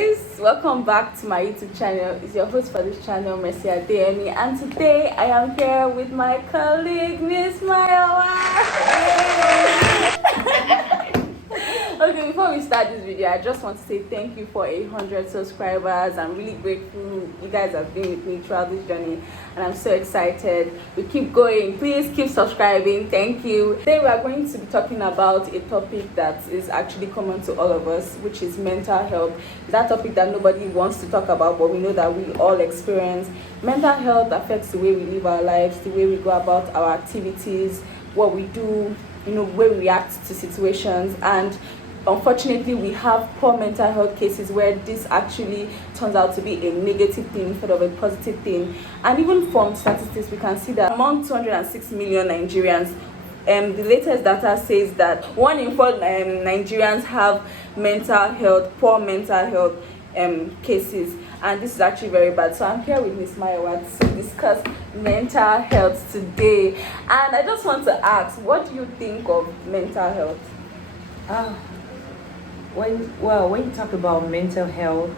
guys, welcome back to my YouTube channel. It's your host for this channel, Mercy Adeyemi, and today I am here with my colleague, Miss Mayowa. Okay, before we start this video, I just want to say thank you for 100 subscribers. I'm really grateful you guys have been with me throughout this journey, and I'm so excited. We keep going. Please keep subscribing. Thank you. Today we are going to be talking about a topic that is actually common to all of us, which is mental health. It's that topic that nobody wants to talk about, but we know that we all experience. Mental health affects the way we live our lives, the way we go about our activities, what we do, the way we react to situations. And unfortunately, we have poor mental health cases where this actually turns out to be a negative thing instead of a positive thing. And even from statistics, we can see that among 206 million Nigerians, the latest data says that 1 in 4 Nigerians have poor mental health cases, and this is actually very bad. So I'm here with Miss Mayowa to discuss mental health today, and I just want to ask, what do you think of mental health? When you talk about mental health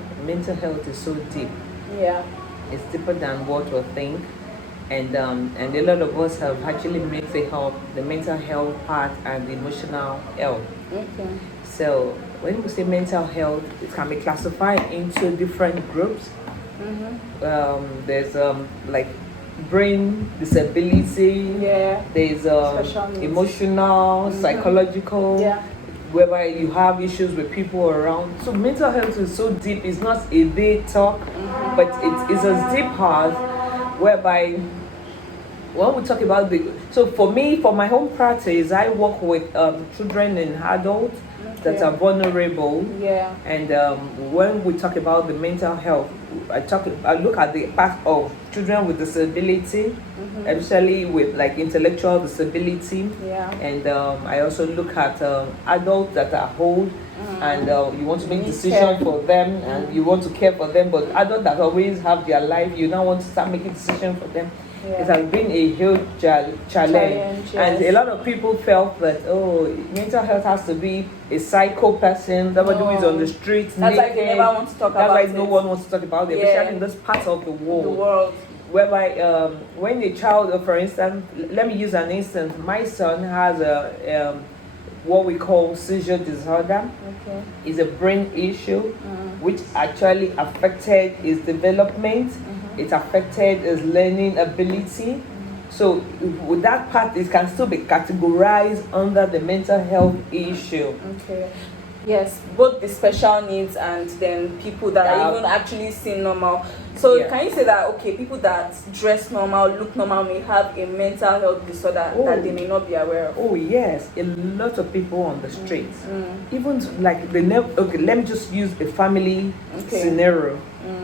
is so deep. Yeah. It's deeper than what we think, and a lot of us have actually mixed the mental health part and the emotional health. Okay. So when we say mental health, it can be classified into different groups. There's like brain disability. Yeah. There's emotional, psychological. Yeah. Whereby you have issues with people around. So mental health is so deep. It's not a big talk, but it is a deep part whereby when we talk about so for my home practice, I work with children and adults that are vulnerable. Yeah. And when we talk about the mental health, I look at the part of children with disability, especially with like intellectual disability. Yeah. And I also look at adults that are old, and you want to make decisions for them, and you want to care for them, but adults that always have their life, you now want to start making decisions for them. Yeah. It has been a huge challenge. Yes. And a lot of people felt that mental health has to be a psycho person, somebody who is on the streets. That's why they never want to talk about it. That's why no one wants to talk about it, especially in this part of the world. Whereby when a child, for instance, let me use an instance. My son has a what we call seizure disorder. Okay. It's a brain issue which actually affected his development. It affected his learning ability. So with that part, it can still be categorized under the mental health issue. Okay. Yes, both the special needs and then people that are even actually seen normal. So can you say that, okay, people that dress normal, look normal, may have a mental health disorder that they may not be aware of? Oh yes, a lot of people on the streets. Even like okay, let me just use a family scenario.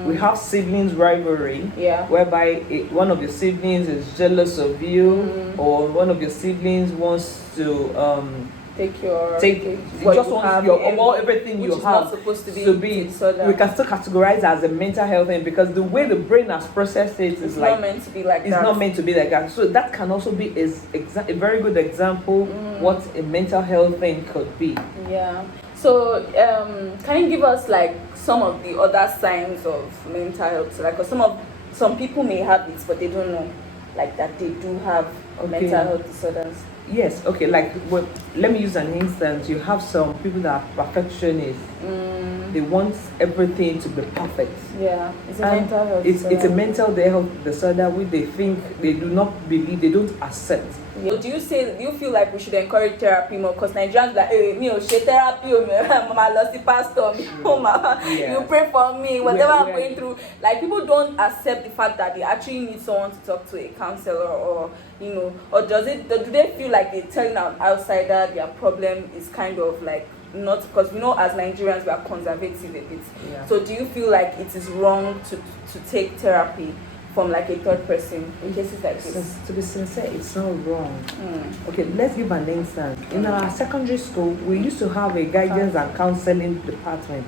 We have siblings rivalry, whereby one of your siblings is jealous of you, or one of your siblings wants to everything you have. Not supposed to be we can still categorize as a mental health thing, because the way the brain has processed it is not meant to be like that. It's not meant to be like that. So that can also be a very good example what a mental health thing could be. Yeah. So can you give us like some of the other signs of mental health? So, like, some people may have it, but they don't know, like, that they do have mental health disorders. Yes, okay, like, let me use an instance. You have some people that are perfectionists. They want everything to be perfect. Yeah, it's a mental health disorder. It's a mental health disorder which they think, they do not believe, they don't accept. Yeah. Do you feel like we should encourage therapy more? Because Nigerians like, hey, me share therapy, mama lost the pastor, you pray for me, whatever I'm going through. Like, people don't accept the fact that they actually need someone to talk to, a counselor, or or do they feel like they're telling an outsider their problem is kind of like not, because we know as Nigerians we are conservative a bit. Yeah. So do you feel like it is wrong to take therapy from like a third person in cases like this? To be sincere, it's not wrong. Okay, let's give an instance. In our secondary school, we used to have a guidance and counseling department.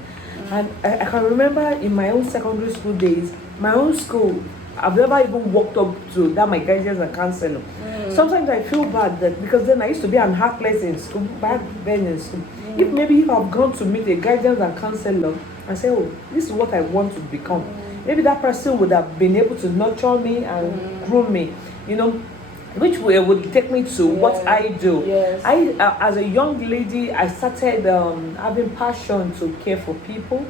And I can remember in my own secondary school days, my own school, I've never even walked up to that my guidance and counseling. Sometimes I feel bad that because then I used to be an heartless in school, back then in school. If I've gone to meet a guidance and counselor, and say, oh, this is what I want to become. Maybe that person would have been able to nurture me and groom me, you know, which way would take me to what I do. Yes. I, as a young lady, I started having passion to care for people.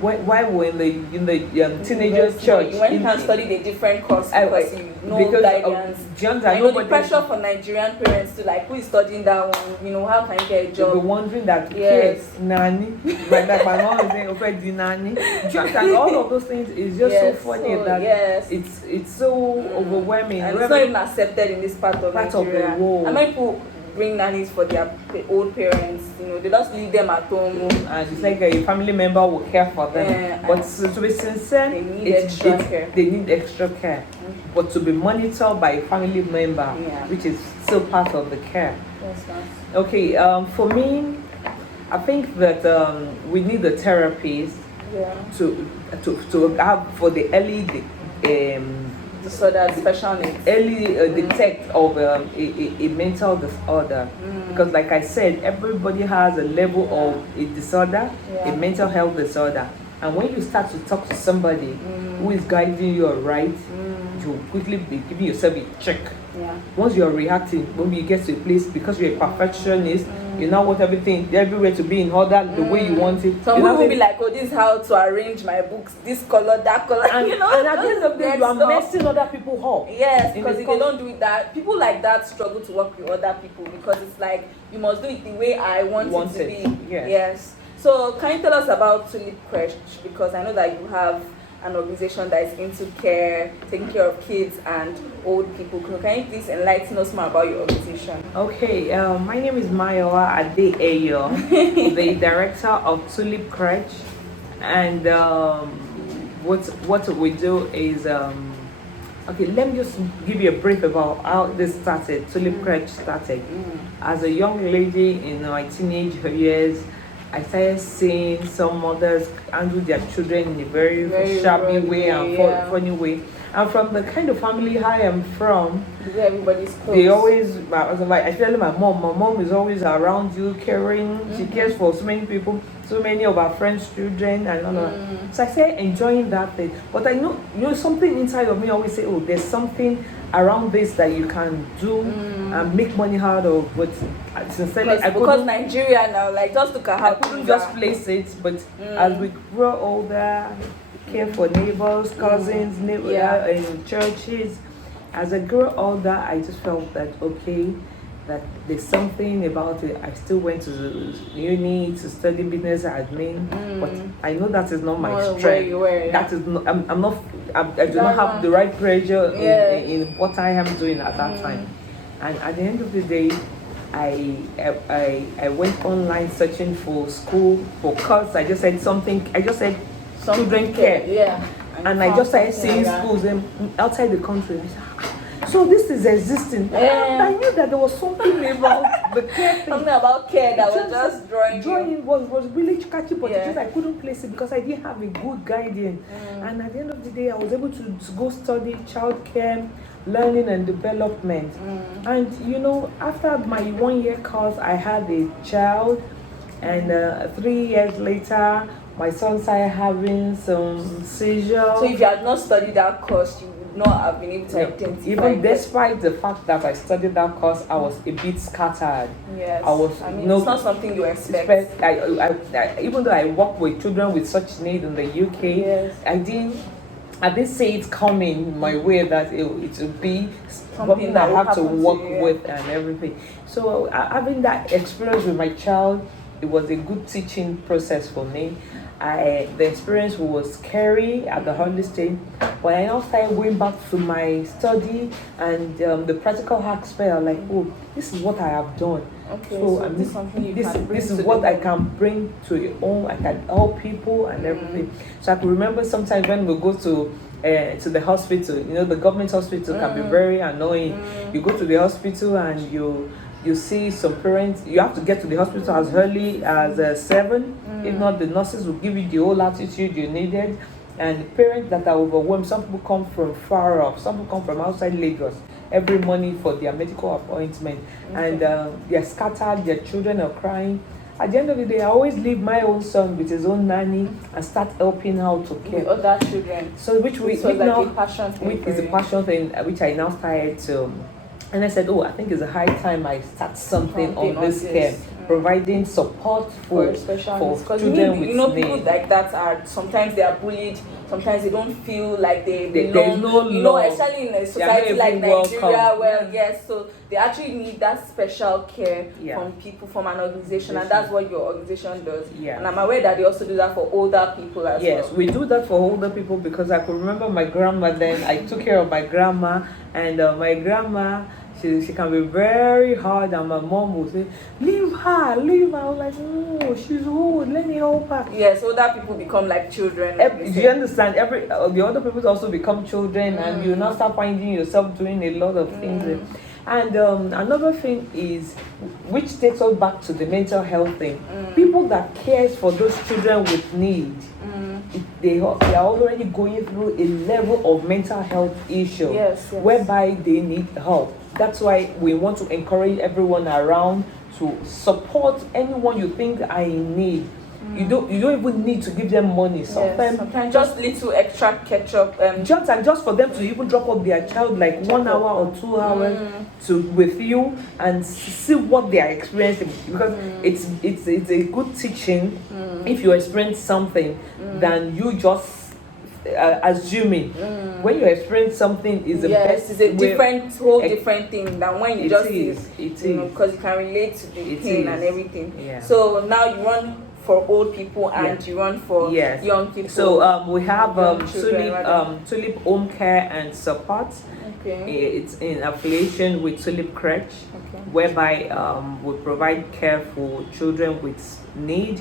While we're in the teenager church, You went and studied a different course because you know because guidance. I know the pressure for Nigerian parents to like, who is studying that one? You know, how can you get a job? You'll be wondering that, yes, nanny, like my mom is saying, okay, nanny. And all of those things is just so funny that it's so overwhelming. And it's not even accepted in this part of Nigeria. The world. And many people bring nannies for their old parents, you know, they just leave them at home. And it's like a family member will care for them. But to be sincere, they need extra care. They need extra care. But to be monitored by a family member, which is still part of the care. Yes, okay, for me, I think that we need a therapist to have for the early disorder, special needs. Early detect of a mental disorder, because like I said, everybody has a level of a disorder, a mental health disorder, and when you start to talk to somebody who is guiding you right, you quickly be giving yourself a check. Once you're reacting, when you get to a place, because you're a perfectionist, you now want everything everywhere to be in order the way you want it. Some people will be like, oh, this is how to arrange my books, this color, that color, and, you know. And at the end of the day, you are messing other people up. Yes, because if they don't do it, that people like that struggle to work with other people, because it's like, you must do it the way I want it to be. Yes. So can you tell us about Tulip Crutch? Because I know that you have an organization that is into care, taking care of kids and old people. Can you please enlighten us more about your organization? Okay, my name is Mayowa Adeayo, the director of Tulip Crutch, and what we do is okay, let me just give you a brief about how this started. Tulip Crutch started as a young lady in my teenage years. I started seeing some mothers handle their children in a very shabby way and funny way. And from the kind of family I am from, everybody's close. They always, I tell my mom is always around you, caring. She cares for so many people, so many of our friends' children, and all that. So I started enjoying that thing. But I know, something inside of me always say, oh, there's something around this that you can do and make money out of. But sincerely, because Nigeria now, like, just look at how I couldn't just place it. But as we grow older, care for neighbors, cousins, in churches. As I grew older, I just felt that okay, that there's something about it. I still went to uni to study business admin, but I know that is not my strength. That is not. I'm not. I do not have the right pressure in what I am doing at that time. And at the end of the day, I went online searching for school for course. I just said something. I just said children care. And I just started seeing schools outside the country. So this is existing. I knew that there was something about the care thing. Something about care that was just drawing was really catchy, but just I couldn't place it because I didn't have a good guardian. And at the end of the day, I was able to go study childcare, learning and development. And after my 1 year course, I had a child, and 3 years later, my son started having some seizures. So if you had not studied that course, you would not have been able to identify. Even despite the fact that I studied that course, I was a bit scattered. Yes. It's not something you expect. I even though I work with children with such need in the UK, I didn't see it coming my way that it would be something that I have to work with and everything. So having that experience with my child, it was a good teaching process for me. The experience was scary at the early stage, but I now started going back to my study and the practical aspect. I'm like, oh, this is what I have done. Okay, so this is what I can bring to your home. I can help people and everything. So I can remember sometimes when we go to the hospital, the government hospital can be very annoying. You go to the hospital and you see some parents, you have to get to the hospital as early as 7. If not, the nurses will give you the whole attitude you needed. And parents that are overwhelmed, some people come from far off, some people come from outside Lagos every morning for their medical appointment. And they're scattered, their children are crying. at the end of the day, I always leave my own son with his own nanny and start helping out to care. With other children. So which was like now, a passion thing. Which is a passion thing, which I now started to. And I said, I think it's a high time I start something on this care, providing support for children with needs. People like that are sometimes they are bullied, sometimes they don't feel like they belong. There's no love. Especially in a society like Nigeria, yes, so they actually need that special care from people, from an organization, and that's what your organization does. And I'm aware that they also do that for older people as well. Yes, we do that for older people because I could remember my grandma then. I took care of my grandma, and my grandma, she can be very hard, and my mom would say, leave her. I was like, no, she's old, let me help her. Yes, older people become like children. Do you understand? The other people also become children, and you now start finding yourself doing a lot of things. And another thing is, which takes us back to the mental health thing. People that cares for those children with need, they are already going through a level of mental health issue, whereby they need help. That's why we want to encourage everyone around to support anyone you think I need. You don't even need to give them money. Sometimes just little extra ketchup. Just for them to even drop off their child like 1 hour or 2 hours with you and see what they are experiencing, because it's a good teaching if you experience something than you just assuming. When you experience something is the best. It's a different thing than when you just see it, because you can relate to the pain and everything. So now you run for old people and you run for young people. So we have Tulip Home Care and Support. It's in affiliation with Tulip Crutch, whereby we provide care for children with need,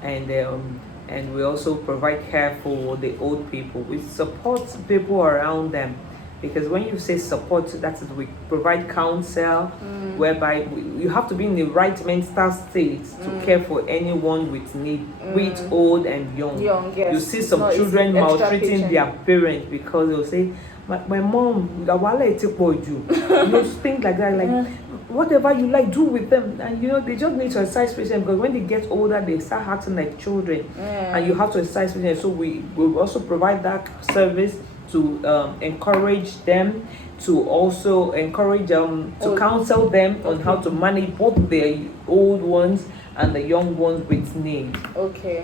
and we also provide care for the old people. We support people around them, because when you say support, that is, we provide counsel, whereby you have to be in the right mental state to care for anyone with need, with old and young. You see some children maltreating their parents because they'll say, my mom, things like that, like whatever you like, do with them. And they just need to exercise patience, because when they get older, they start acting like children, and you have to exercise patience. So we will also provide that service to encourage them, to also encourage to counsel them on how to manage both the old ones and the young ones with need.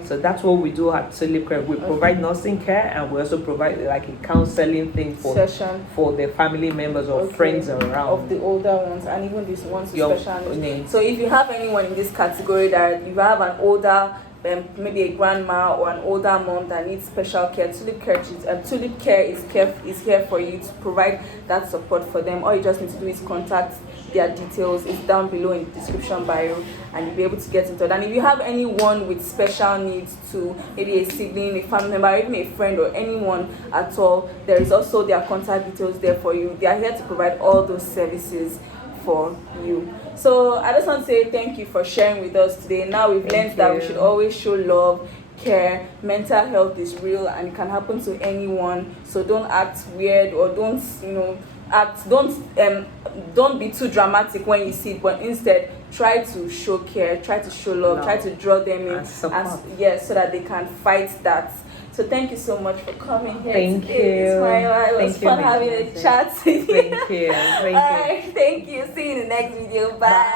So that's what we do at Tulip Care. We provide nursing care, and we also provide like a counseling thing for the family members or friends around. Of the older ones, and even these ones with special needs. So if you have anyone in this category, that you have an older, maybe a grandma or an older mom that needs special care, Tulip Care is here for you to provide that support for them. All you just need to do is contact their details. It's down below in the description bio, and you'll be able to get in touch. And if you have anyone with special needs too, maybe a sibling, a family member, even a friend, or anyone at all, there is also their contact details there for you. They are here to provide all those services for you. So I just want to say thank you for sharing with us today. Now we've learned that we should always show love, care. Mental health is real, and it can happen to anyone. So don't act weird, or don't be too dramatic when you see it, but instead try to show care, try to show love, try to draw them in, so that they can fight that. So thank you so much for coming here. Thank you. It was fun having a chat. Thank you. All right, thank you. See you in the next video. Bye.